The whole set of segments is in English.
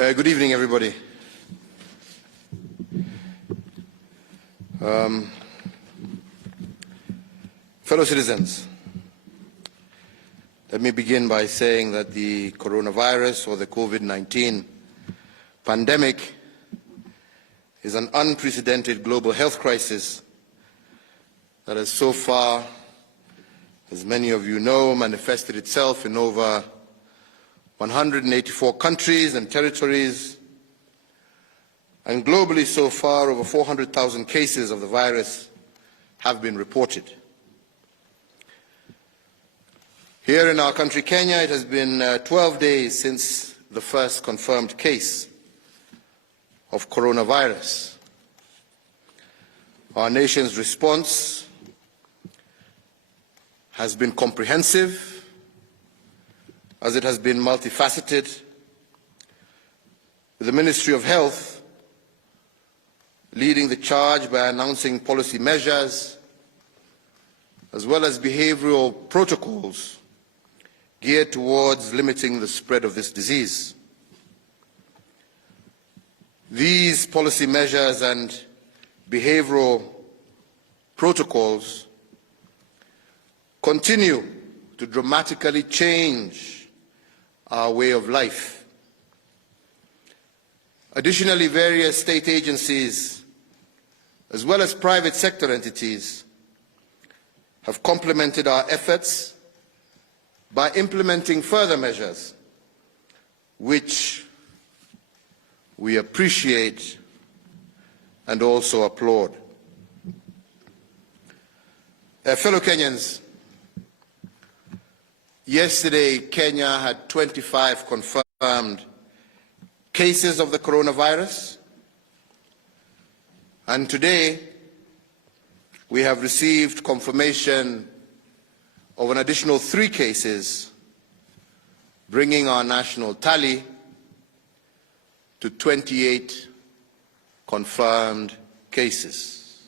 Good evening, everybody. Fellow citizens, let me begin by saying that the coronavirus or the COVID-19 pandemic is an unprecedented global health crisis that has so far, as many of you know, manifested itself in over 184 countries and territories, and globally so far over 400,000 cases of the virus have been reported. Here in our country, Kenya, it has been 12 days since the first confirmed case of coronavirus. Our nation's response has been comprehensive, as it has been multifaceted, with the Ministry of Health leading the charge by announcing policy measures as well as behavioral protocols geared towards limiting the spread of this disease. These policy measures and behavioral protocols continue to dramatically change our way of life. Additionally, various state agencies, as well as private sector entities, have complemented our efforts by implementing further measures, which we appreciate and also applaud. Fellow Kenyans, yesterday, Kenya had 25 confirmed cases of the coronavirus, and today we have received confirmation of an additional 3 cases, bringing our national tally to 28 confirmed cases.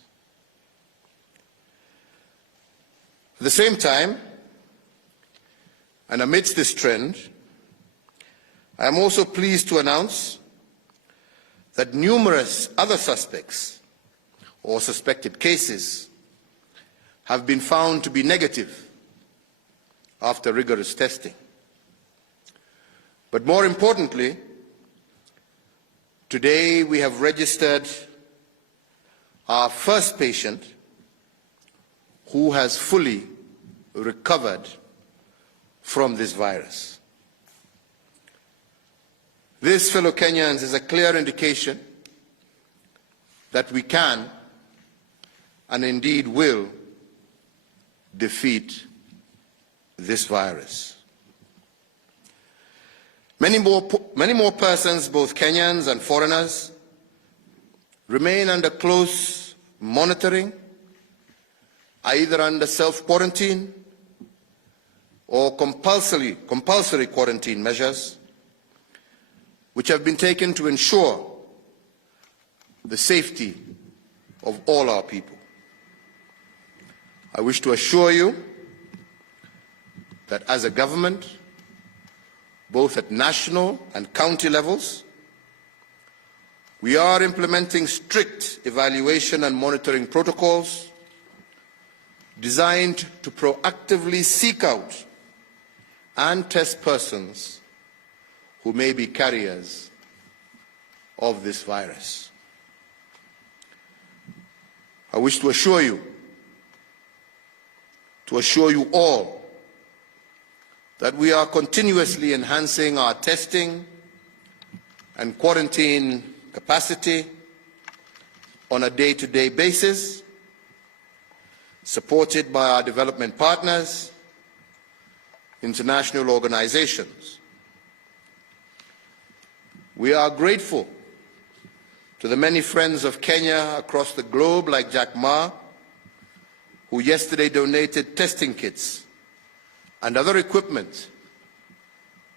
At the same time, and amidst this trend, I am also pleased to announce that numerous other suspects or suspected cases have been found to be negative after rigorous testing. But more importantly, today we have registered our first patient who has fully recovered from this virus. This, fellow Kenyans, is a clear indication that we can and indeed will defeat this virus. Many more persons, both Kenyans and foreigners, remain under close monitoring, either under self-quarantine or compulsory quarantine measures, which have been taken to ensure the safety of all our people. I wish to assure you that as a government, both at national and county levels, we are implementing strict evaluation and monitoring protocols designed to proactively seek out and test persons who may be carriers of this virus. I wish to assure you all that we are continuously enhancing our testing and quarantine capacity on a day-to-day basis, supported by our development partners, international organizations. We are grateful to the many friends of Kenya across the globe, like Jack Ma, who yesterday donated testing kits and other equipment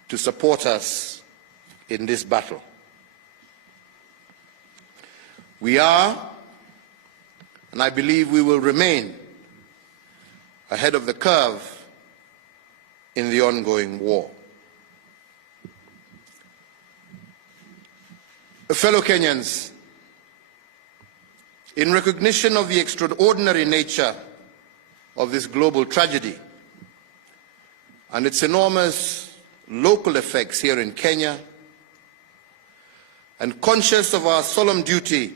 to support us in this battle. We are, and I believe we will remain, ahead of the curve in the ongoing war. Fellow Kenyans, in recognition of the extraordinary nature of this global tragedy and its enormous local effects here in Kenya, and conscious of our solemn duty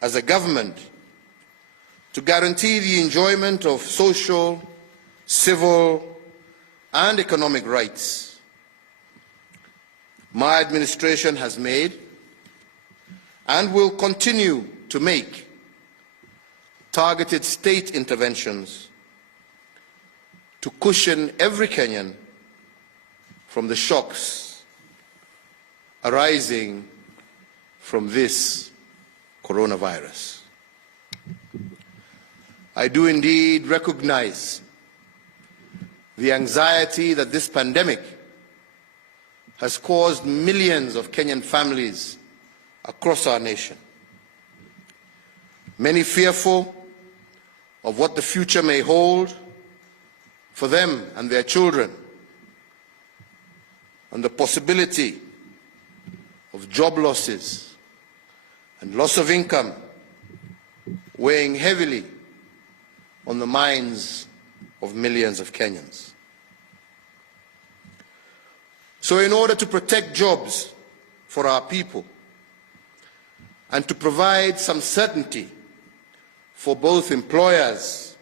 as a government to guarantee the enjoyment of social, civil, and economic rights, my administration has made and will continue to make targeted state interventions to cushion every Kenyan from the shocks arising from this coronavirus. I do indeed recognize the anxiety that this pandemic has caused millions of Kenyan families across our nation. Many fearful of what the future may hold for them and their children, and the possibility of job losses and loss of income weighing heavily on the minds of millions of Kenyans. So in order to protect jobs for our people and to provide some certainty for both employers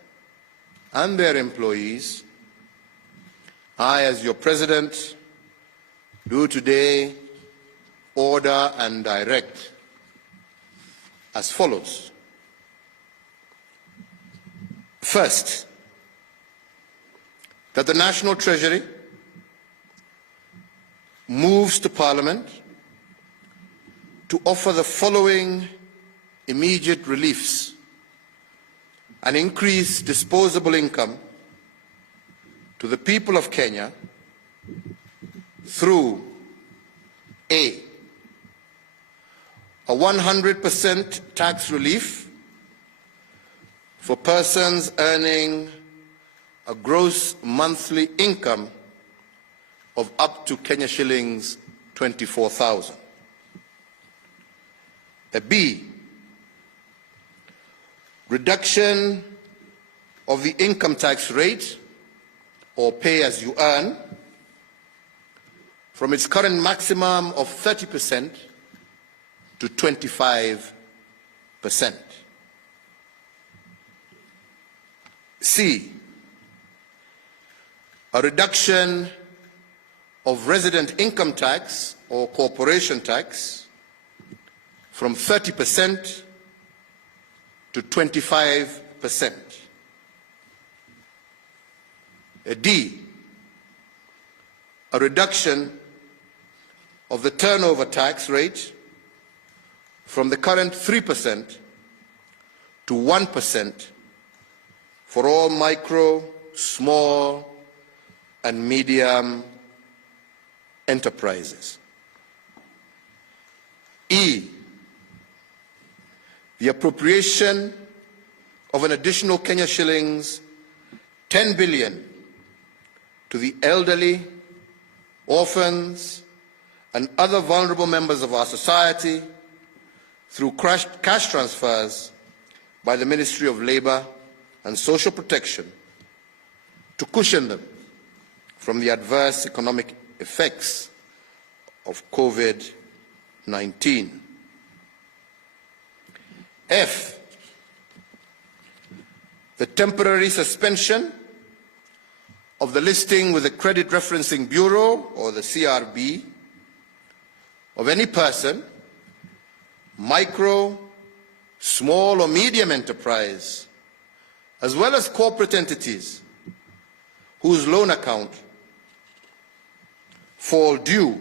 and their employees, I, as your President, do today order and direct as follows. First, that the National Treasury moves to Parliament to offer the following immediate reliefs and increase disposable income to the people of Kenya through A 100% tax relief for persons earning a gross monthly income of up to Kenya shillings 24,000. A B, reduction of the income tax rate or pay as you earn from its current maximum of 30% to 25%. C, a reduction of resident income tax or corporation tax from 30% to 25%. A D, a reduction of the turnover tax rate from the current 3% to 1% for all micro, small, and medium enterprises. E, the appropriation of an additional Kenya shillings 10 billion to the elderly, orphans, and other vulnerable members of our society through cash transfers by the Ministry of Labour and Social Protection to cushion them from the adverse economic effects of COVID-19. F, the temporary suspension of the listing with the Credit Referencing Bureau, or the CRB, of any person, micro, small or medium enterprise, as well as corporate entities whose loan account fall due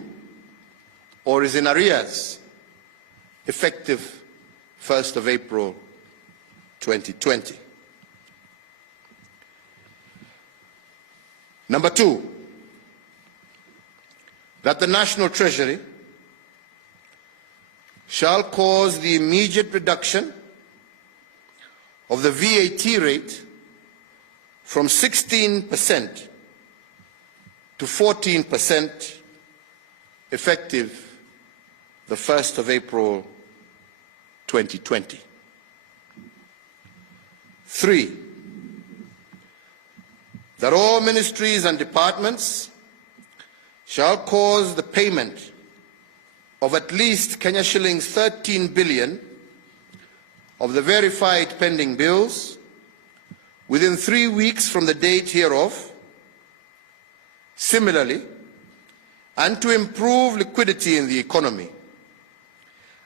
or is in arrears, effective 1st of April 2020. Number 2, that the National Treasury shall cause the immediate reduction of the VAT rate from 16% to 14% effective the 1st of April 2020. 3, that all ministries and departments shall cause the payment of at least Kenya shillings 13 billion of the verified pending bills within 3 weeks from the date hereof. Similarly, and to improve liquidity in the economy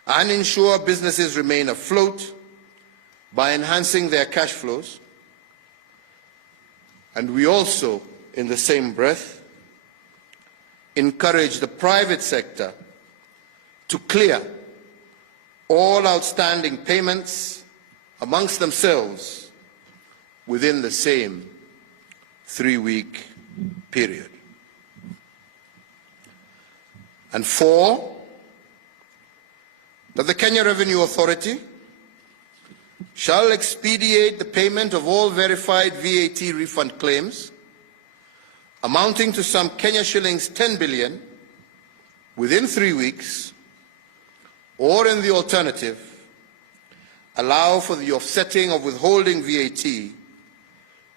and ensure businesses remain afloat by enhancing their cash flows. And we also, in the same breath, encourage the private sector to clear all outstanding payments amongst themselves within the same 3-week period. And 4, that the Kenya Revenue Authority shall expedite the payment of all verified VAT refund claims amounting to some Kenya shillings 10 billion within 3 weeks, or in the alternative, allow for the offsetting of withholding VAT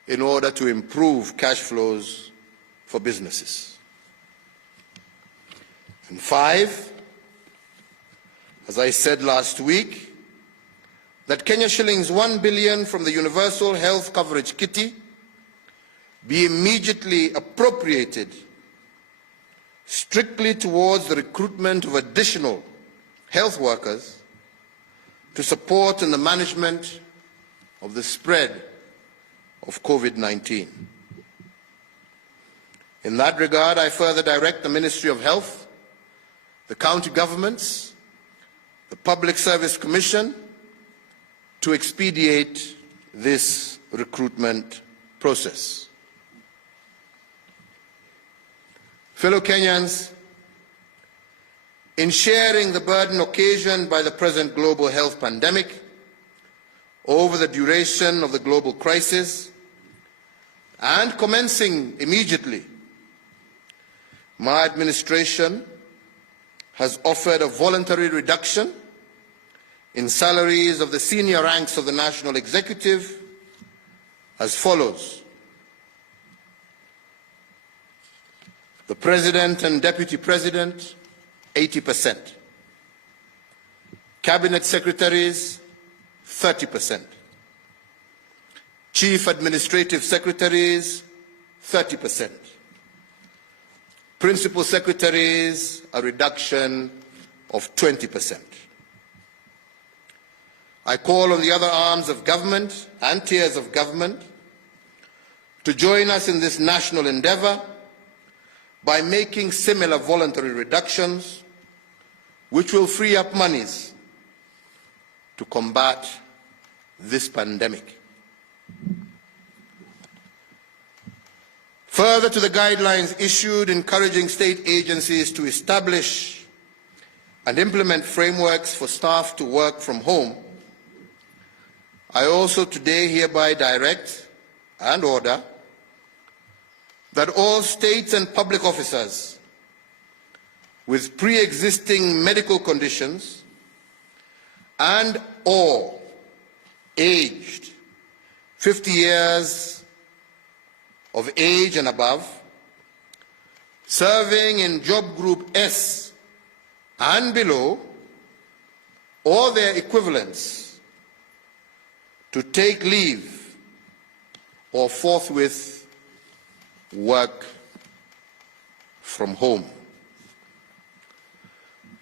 in order to improve cash flows for businesses. And 5, as I said last week, that Kenya shillings 1 billion from the Universal Health Coverage Kitty be immediately appropriated strictly towards the recruitment of additional health workers to support in the management of the spread of COVID-19. In that regard, I further direct the Ministry of Health, the county governments, the Public Service Commission to expedite this recruitment process. Fellow Kenyans, in sharing the burden occasioned by the present global health pandemic over the duration of the global crisis and commencing immediately, my administration has offered a voluntary reduction in salaries of the senior ranks of the National Executive as follows. The President and Deputy President, 80%. Cabinet Secretaries, 30%. Chief Administrative Secretaries, 30%. Principal Secretaries, a reduction of 20%. I call on the other arms of government and tiers of government to join us in this national endeavor by making similar voluntary reductions, which will free up monies to combat this pandemic. Further to the guidelines issued encouraging state agencies to establish and implement frameworks for staff to work from home, I also today hereby direct and order that all state and public officers with pre-existing medical conditions and or aged 50 years of age and above, serving in job group S and below, or their equivalents, to take leave or forthwith work from home.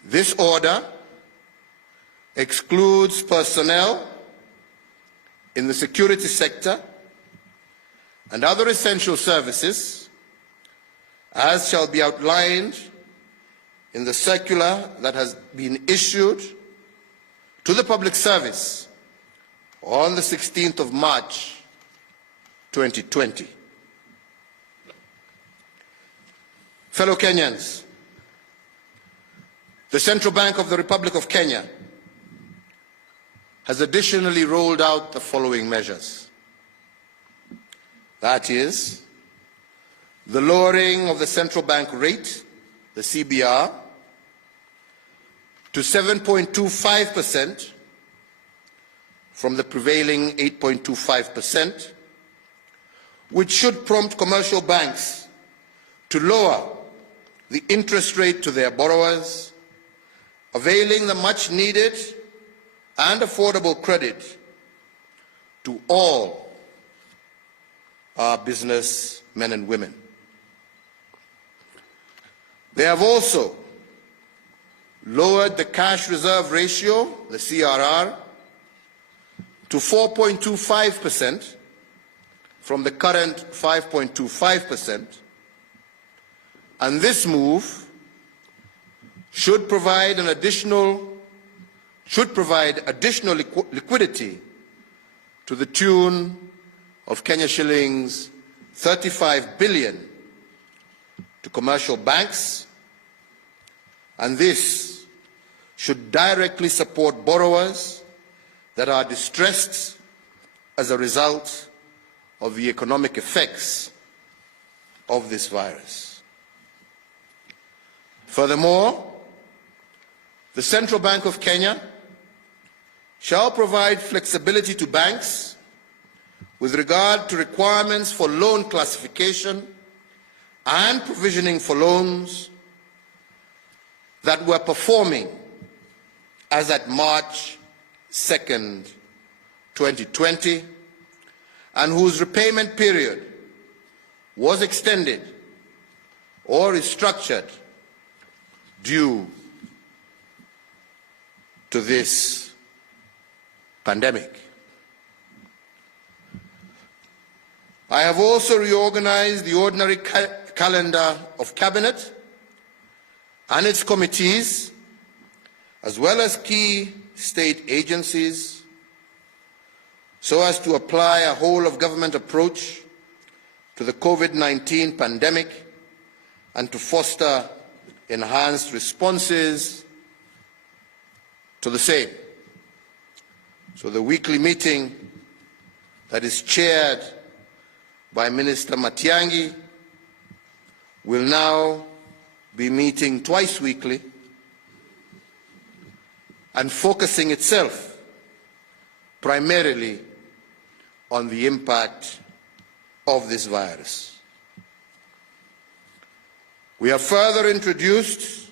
This order excludes personnel in the security sector and other essential services, as shall be outlined in the circular that has been issued to the public service on the 16th of March 2020. Fellow Kenyans, the Central Bank of the Republic of Kenya has additionally rolled out the following measures. That is, the lowering of the central bank rate, the CBR, to 7.25% from the prevailing 8.25%, which should prompt commercial banks to lower the interest rate to their borrowers, availing the much needed and affordable credit to all our businessmen and women. They have also lowered the cash reserve ratio, the CRR, to 4.25% from the current 5.25%, and this move should provide additional liquidity to the tune of Kenya shillings 35 billion to commercial banks, and this should directly support borrowers that are distressed as a result of the economic effects of this virus. Furthermore, the Central Bank of Kenya shall provide flexibility to banks with regard to requirements for loan classification and provisioning for loans that were performing as at March 2nd, 2020, and whose repayment period was extended or restructured due to this pandemic. I have also reorganized the ordinary calendar of Cabinet and its committees, as well as key state agencies, so as to apply a whole-of-government approach to the COVID-19 pandemic and to foster enhanced responses to the same. So the weekly meeting that is chaired by Minister Matiang'i will now be meeting twice weekly and focusing itself primarily on the impact of this virus. We have further introduced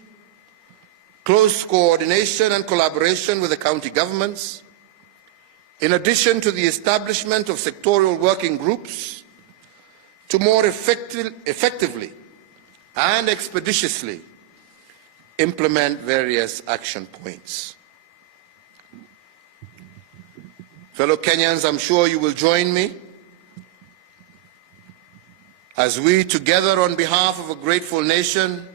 close coordination and collaboration with the county governments, in addition to the establishment of sectoral working groups to more effectively and expeditiously implement various action points. Fellow Kenyans, I'm sure you will join me as we, together on behalf of a grateful nation,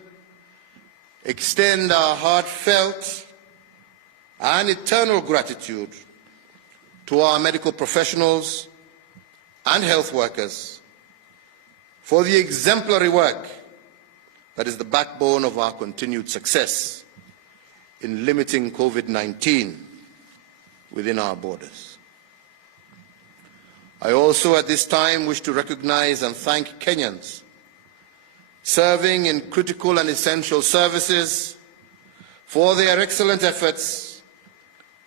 extend our heartfelt and eternal gratitude to our medical professionals and health workers for the exemplary work that is the backbone of our continued success in limiting COVID-19 within our borders. I also at this time wish to recognize and thank Kenyans serving in critical and essential services for their excellent efforts,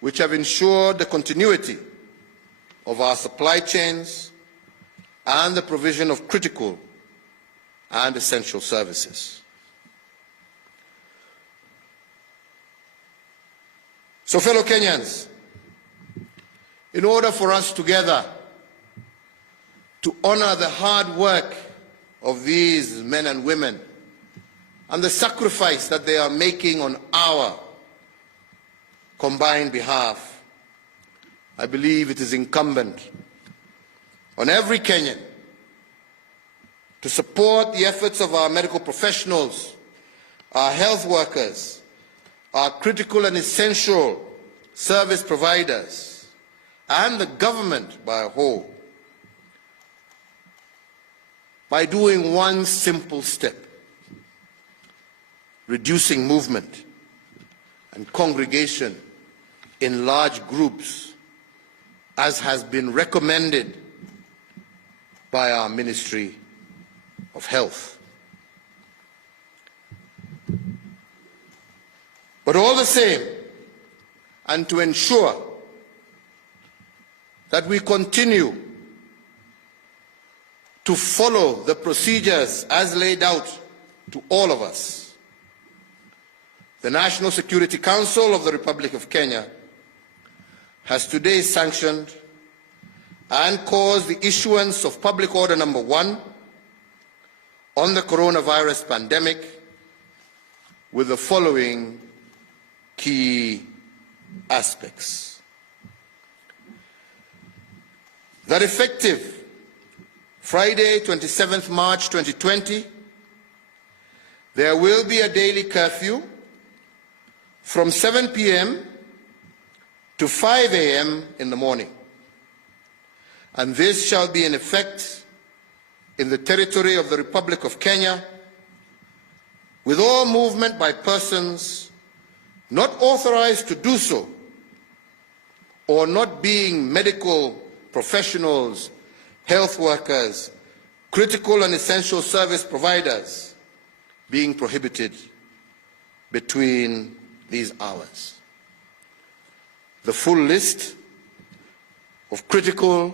which have ensured the continuity of our supply chains and the provision of critical and essential services. So, fellow Kenyans, in order for us together to honor the hard work of these men and women and the sacrifice that they are making on our combined behalf, I believe it is incumbent on every Kenyan to support the efforts of our medical professionals, our health workers, our critical and essential service providers, and the government by a whole, by doing one simple step: reducing movement and congregation in large groups, as has been recommended by our Ministry of Health. But all the same, and to ensure that we continue to follow the procedures as laid out to all of us, the National Security Council of the Republic of Kenya has today sanctioned and caused the issuance of Public Order Number 1 on the coronavirus pandemic with the following key aspects. That effective Friday, 27th March 2020, there will be a daily curfew from 7 p.m. to 5 a.m. in the morning. And this shall be in effect in the territory of the Republic of Kenya, with all movement by persons not authorized to do so, or not being medical professionals, health workers, critical and essential service providers, being prohibited between these hours. The full list of critical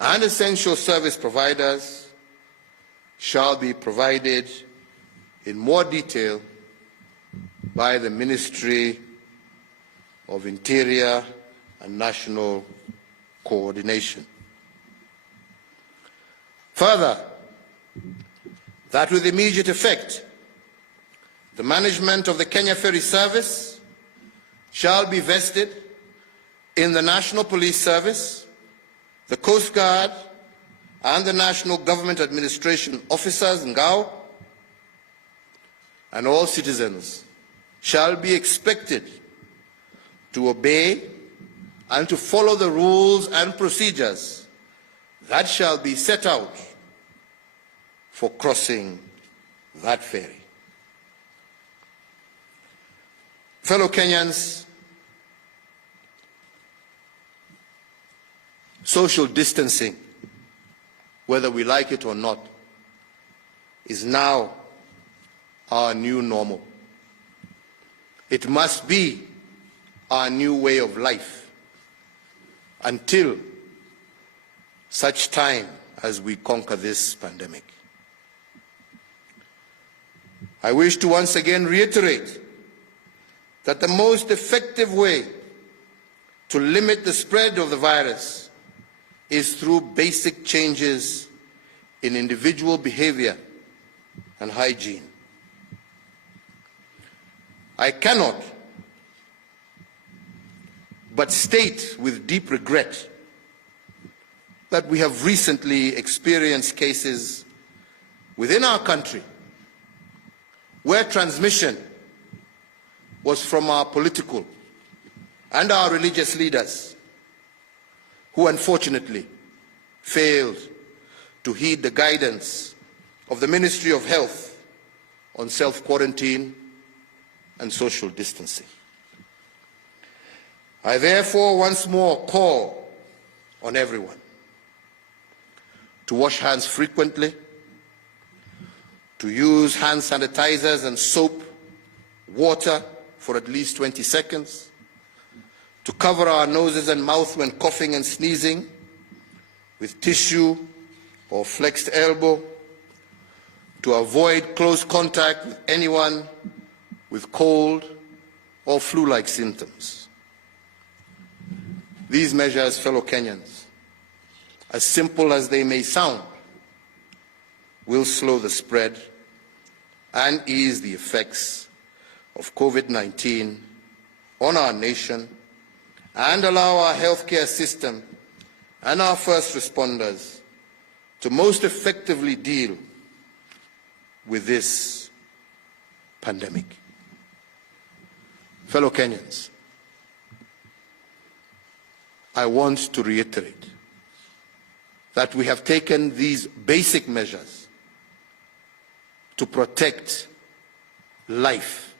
and essential service providers shall be provided in more detail by the Ministry of Interior and National Coordination. Further, that with immediate effect, the management of the Kenya Ferry Service shall be vested in the National Police Service, the Coast Guard, and the National Government Administration Officers, NGAO, and all citizens shall be expected to obey and to follow the rules and procedures that shall be set out for crossing that ferry. Fellow Kenyans, social distancing, whether we like it or not, is now our new normal. It must be our new way of life until such time as we conquer this pandemic. I wish to once again reiterate that the most effective way to limit the spread of the virus is through basic changes in individual behavior and hygiene. I cannot but state with deep regret that we have recently experienced cases within our country where transmission was from our political and our religious leaders, who unfortunately failed to heed the guidance of the Ministry of Health on self-quarantine and social distancing. I therefore once more call on everyone to wash hands frequently, to use hand sanitizers and soap, water for at least 20 seconds, to cover our noses and mouth when coughing and sneezing with tissue or flexed elbow, to avoid close contact with anyone with cold or flu-like symptoms. These measures, fellow Kenyans, as simple as they may sound, will slow the spread and ease the effects of COVID-19 on our nation and allow our healthcare system and our first responders to most effectively deal with this pandemic. Fellow Kenyans, I want to reiterate that we have taken these basic measures to protect life,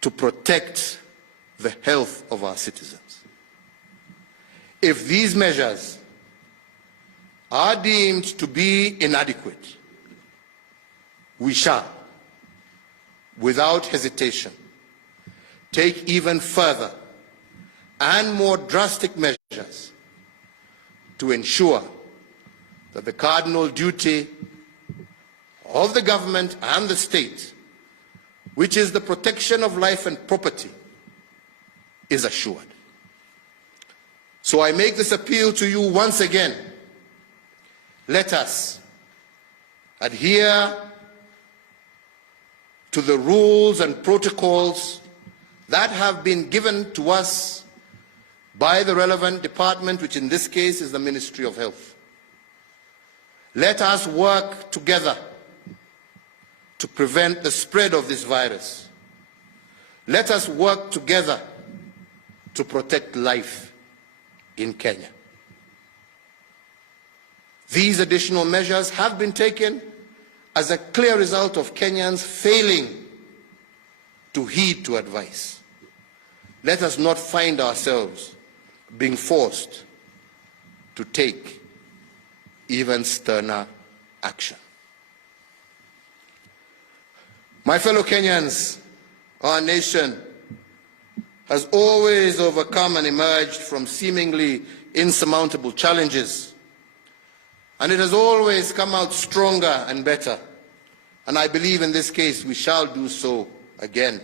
to protect the health of our citizens. If these measures are deemed to be inadequate, we shall without hesitation, take even further and more drastic measures to ensure that the cardinal duty of the government and the state, which is the protection of life and property, is assured. So I make this appeal to you once again. Let us adhere to the rules and protocols that have been given to us by the relevant department, which in this case is the Ministry of Health. Let us work together to prevent the spread of this virus. Let us work together to protect life in Kenya. These additional measures have been taken as a clear result of Kenyans failing to heed to advice. Let us not find ourselves being forced to take even sterner action. My fellow Kenyans, our nation has always overcome and emerged from seemingly insurmountable challenges, and it has always come out stronger and better. And I believe in this case we shall do so again.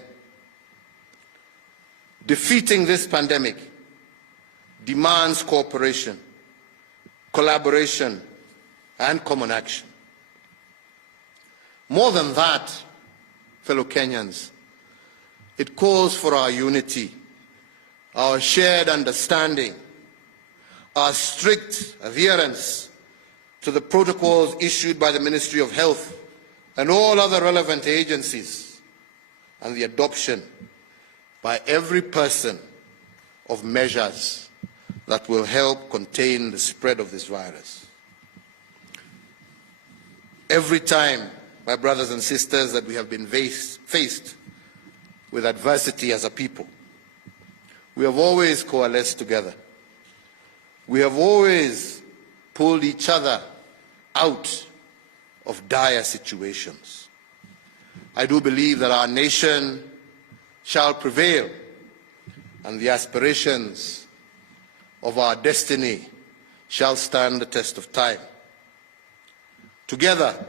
Defeating this pandemic demands cooperation, collaboration, and common action. More than that, fellow Kenyans, it calls for our unity, our shared understanding, our strict adherence to the protocols issued by the Ministry of Health and all other relevant agencies, and the adoption by every person of measures that will help contain the spread of this virus. Every time, my brothers and sisters, that we have been faced with adversity as a people, we have always coalesced together. We have always pulled each other out of dire situations. I do believe that our nation shall prevail, and the aspirations of our destiny shall stand the test of time. Together,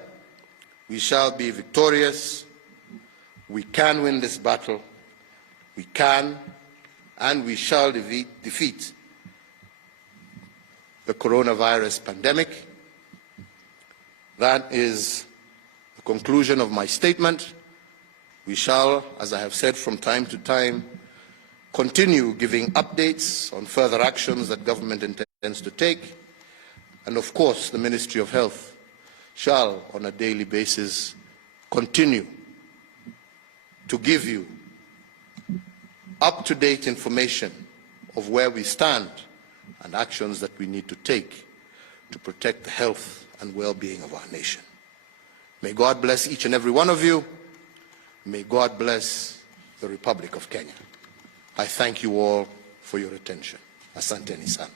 we shall be victorious. We can win this battle. We can and we shall defeat the coronavirus pandemic. That is the conclusion of my statement. We shall, as I have said from time to time, continue giving updates on further actions that government intends to take. And of course, the Ministry of Health shall, on a daily basis, continue to give you up-to-date information of where we stand and actions that we need to take to protect the health and well-being of our nation. May God bless each and every one of you. May God bless the Republic of Kenya. I thank you all for your attention. Asanteni sana.